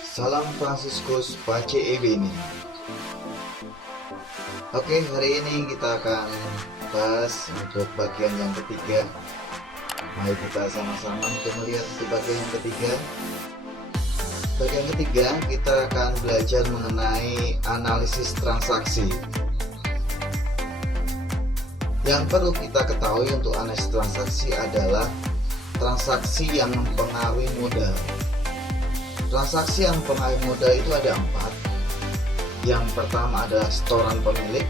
Salam Fransiskus Pace Ebeni. Oke, hari ini kita akan bahas untuk bagian yang ketiga. Mari kita sama-sama untuk melihat di bagian yang ketiga. Bagian ketiga kita akan belajar mengenai analisis transaksi. Yang perlu kita ketahui untuk analisis transaksi adalah transaksi yang mempengaruhi modal. Transaksi yang mempengaruhi modal itu ada 4. Yang pertama adalah setoran pemilik,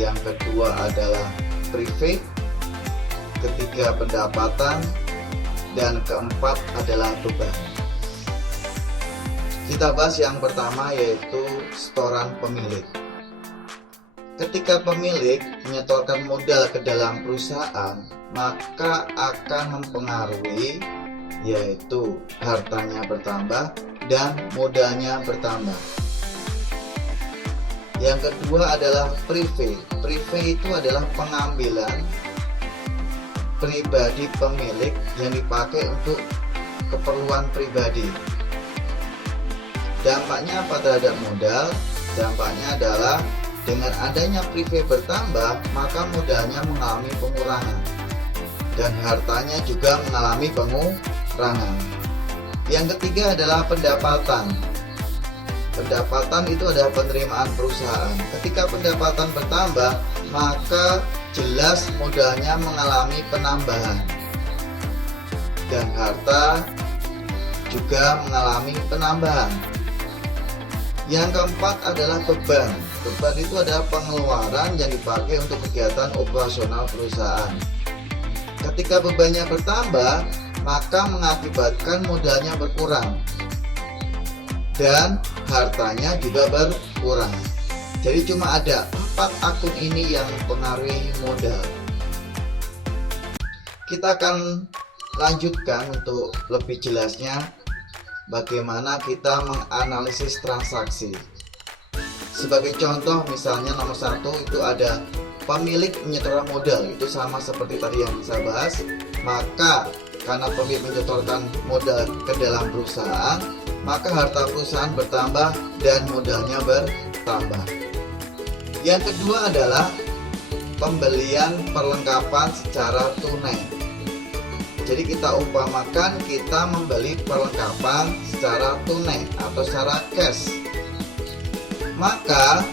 yang kedua adalah private, ketiga pendapatan, dan keempat adalah beban. Kita bahas yang pertama, yaitu setoran pemilik. Ketika pemilik menyetorkan modal ke dalam perusahaan, maka akan mempengaruhi yaitu hartanya bertambah dan modalnya bertambah. Yang kedua adalah private. Private itu adalah pengambilan pribadi pemilik yang dipakai untuk keperluan pribadi. Dampaknya apa terhadap modal? Dampaknya adalah dengan adanya private bertambah, maka modalnya mengalami pengurangan dan hartanya juga mengalami pengurangan. Yang ketiga adalah pendapatan. Pendapatan itu adalah penerimaan perusahaan. Ketika pendapatan bertambah, maka jelas modalnya mengalami penambahan dan harta juga mengalami penambahan. Yang keempat adalah beban. Beban itu adalah pengeluaran yang dipakai untuk kegiatan operasional perusahaan. Ketika bebannya bertambah, maka mengakibatkan modalnya berkurang dan hartanya juga berkurang. Jadi cuma ada 4 akun ini yang mempengaruhi modal. Kita akan lanjutkan untuk lebih jelasnya bagaimana kita menganalisis transaksi. Sebagai contoh, misalnya nomor 1 itu ada pemilik menyetorkan modal, itu sama seperti tadi yang saya bahas. Maka karena pemilik menyetorkan modal ke dalam perusahaan, maka harta perusahaan bertambah dan modalnya bertambah. Yang kedua adalah pembelian perlengkapan secara tunai. Jadi kita umpamakan kita membeli perlengkapan secara tunai atau secara cash, maka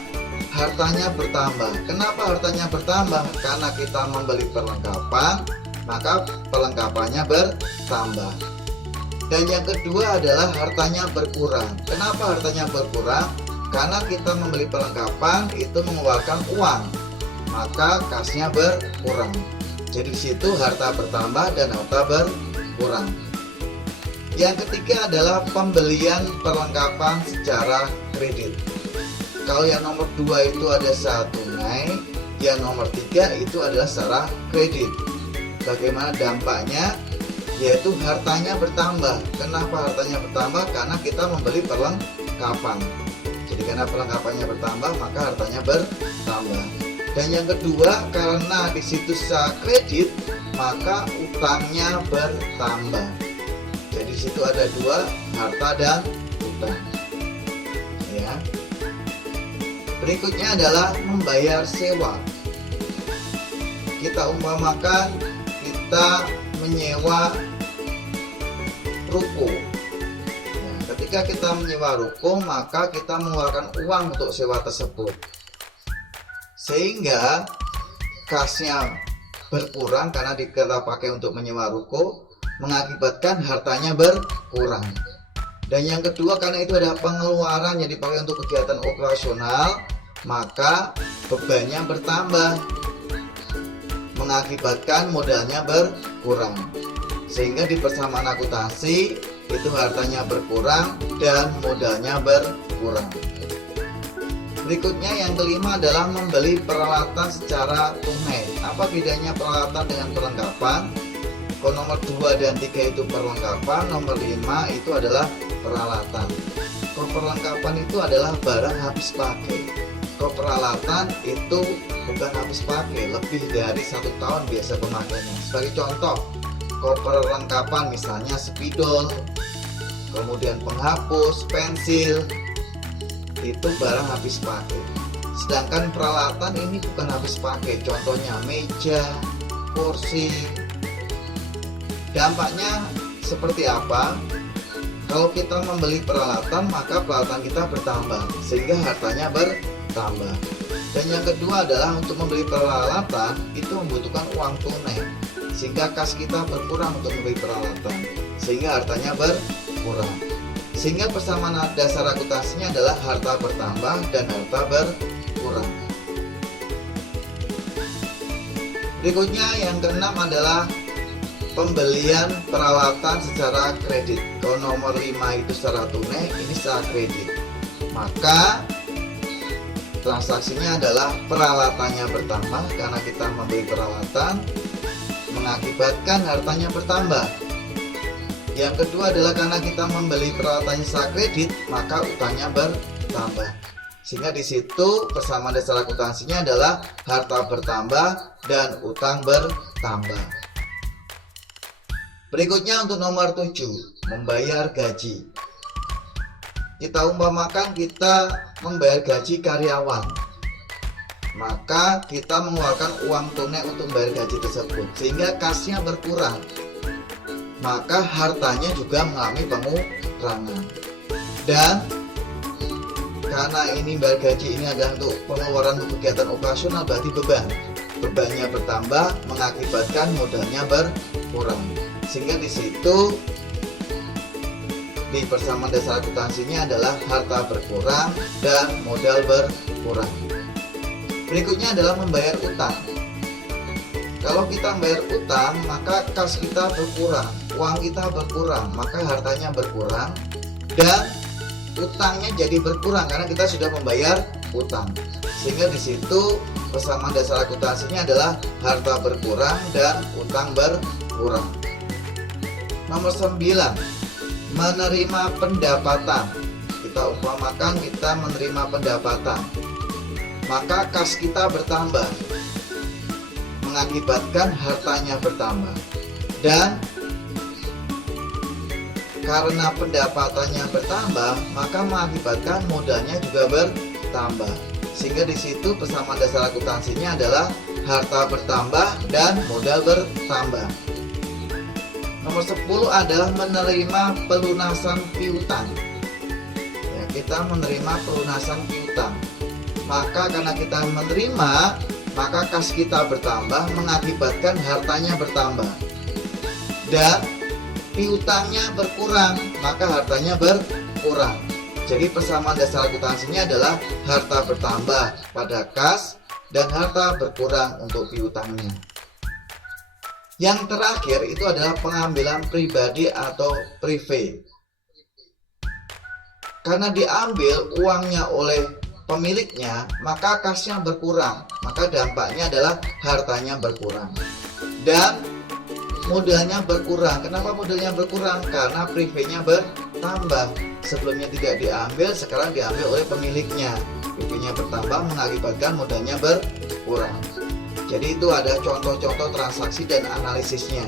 hartanya bertambah. Kenapa hartanya bertambah? Karena kita membeli perlengkapan, maka perlengkapannya bertambah. Dan yang kedua adalah hartanya berkurang. Kenapa hartanya berkurang? Karena kita membeli perlengkapan itu mengeluarkan uang, maka kasnya berkurang. Jadi di situ harta bertambah dan harta berkurang. Yang ketiga adalah pembelian perlengkapan secara kredit. Kalau yang nomor 2 itu ada secara tunai, yang nomor 3 itu adalah secara kredit. Bagaimana dampaknya? Yaitu hartanya bertambah. Kenapa hartanya bertambah? Karena kita membeli perlengkapan. Jadi karena perlengkapannya bertambah, maka hartanya bertambah. Dan yang kedua, karena di situ secara kredit, maka utangnya bertambah. Jadi di situ ada 2, harta dan utang. Ya. Berikutnya adalah membayar sewa. Kita umpamakan kita menyewa ruko. Nah, ketika kita menyewa ruko, maka kita mengeluarkan uang untuk sewa tersebut, sehingga kasnya berkurang karena kita pakai untuk menyewa ruko, mengakibatkan hartanya berkurang. Dan yang kedua, karena itu ada pengeluaran yang dipakai untuk kegiatan operasional, maka bebannya bertambah, mengakibatkan modalnya berkurang, sehingga di persamaan akuntansi itu hartanya berkurang dan modalnya berkurang. Berikutnya yang kelima adalah membeli peralatan secara tunai. Apa bedanya peralatan dengan perlengkapan? Kalau nomor 2 dan 3 itu perlengkapan, nomor 5 itu adalah peralatan. Kalau perlengkapan itu adalah barang habis pakai. Kalau peralatan itu bukan habis pakai, lebih dari 1 tahun biasa pemakaiannya. Sebagai contoh, kalau perlengkapan misalnya spidol, kemudian penghapus, pensil, itu barang habis pakai. Sedangkan peralatan ini bukan habis pakai, contohnya meja, kursi. Dampaknya seperti apa? Kalau kita membeli peralatan, maka peralatan kita bertambah sehingga hartanya bertambah. Dan yang kedua adalah untuk membeli peralatan itu membutuhkan uang tunai, sehingga kas kita berkurang untuk membeli peralatan, sehingga hartanya berkurang. Sehingga persamaan dasar akuntansinya adalah harta bertambah dan harta berkurang. Berikutnya yang keenam adalah pembelian peralatan secara kredit. Kalau nomor 5 itu secara tunai, ini secara kredit. Maka transaksinya adalah peralatannya bertambah karena kita membeli peralatan, mengakibatkan hartanya bertambah. Yang kedua adalah karena kita membeli peralatannya secara kredit, maka utangnya bertambah. Sehingga di situ persamaan dasar akuntansinya adalah harta bertambah dan utang bertambah. Berikutnya untuk nomor 7, membayar gaji. Kita umpamakan kita membayar gaji karyawan, maka kita mengeluarkan uang tunai untuk membayar gaji tersebut, sehingga kasnya berkurang, maka hartanya juga mengalami pengurangan. Dan karena ini bayar gaji ini adalah untuk pengeluaran untuk kegiatan operasional, berarti bebannya bertambah mengakibatkan modalnya berkurang. Sehingga di situ di persamaan dasar akuntansinya adalah harta berkurang dan modal berkurang. Berikutnya adalah membayar utang. Kalau kita membayar utang, maka kas kita berkurang, uang kita berkurang, maka hartanya berkurang dan utangnya jadi berkurang karena kita sudah membayar utang. Sehingga di situ persamaan dasar akuntansinya adalah harta berkurang dan utang berkurang. Nomor 9, menerima pendapatan. Kita umpamakan kita menerima pendapatan, maka kas kita bertambah mengakibatkan hartanya bertambah. Dan karena pendapatannya bertambah, maka mengakibatkan modalnya juga bertambah. Sehingga di situ persamaan dasar akuntansinya adalah harta bertambah dan modal bertambah. Nomor 10 adalah menerima pelunasan piutang. Ya, kita menerima pelunasan piutang. Maka karena kita menerima, maka kas kita bertambah mengakibatkan hartanya bertambah. Dan piutangnya berkurang, maka hartanya berkurang. Jadi persamaan dasar akuntansinya adalah harta bertambah pada kas dan harta berkurang untuk piutangnya. Yang terakhir itu adalah pengambilan pribadi atau privé. Karena diambil uangnya oleh pemiliknya, maka kasnya berkurang, maka dampaknya adalah hartanya berkurang dan modalnya berkurang. Kenapa modalnya berkurang? Karena privénya bertambah. Sebelumnya tidak diambil, sekarang diambil oleh pemiliknya. Privénya bertambah mengakibatkan modalnya berkurang. Jadi itu ada contoh-contoh transaksi dan analisisnya.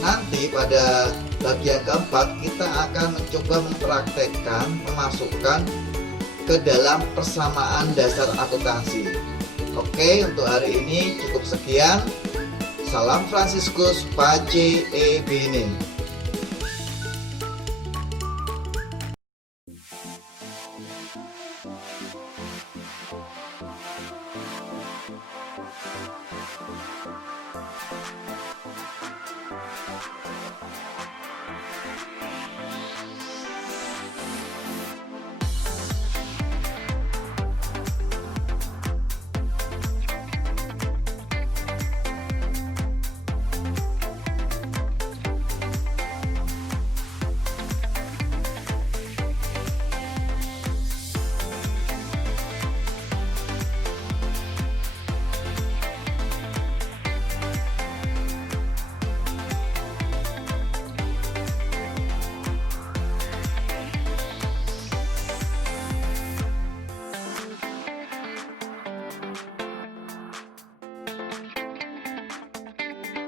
Nanti pada bagian keempat kita akan mencoba mempraktekkan, memasukkan ke dalam persamaan dasar akuntansi. Oke, untuk hari ini cukup sekian. Salam Fransiskus Pace e Bene.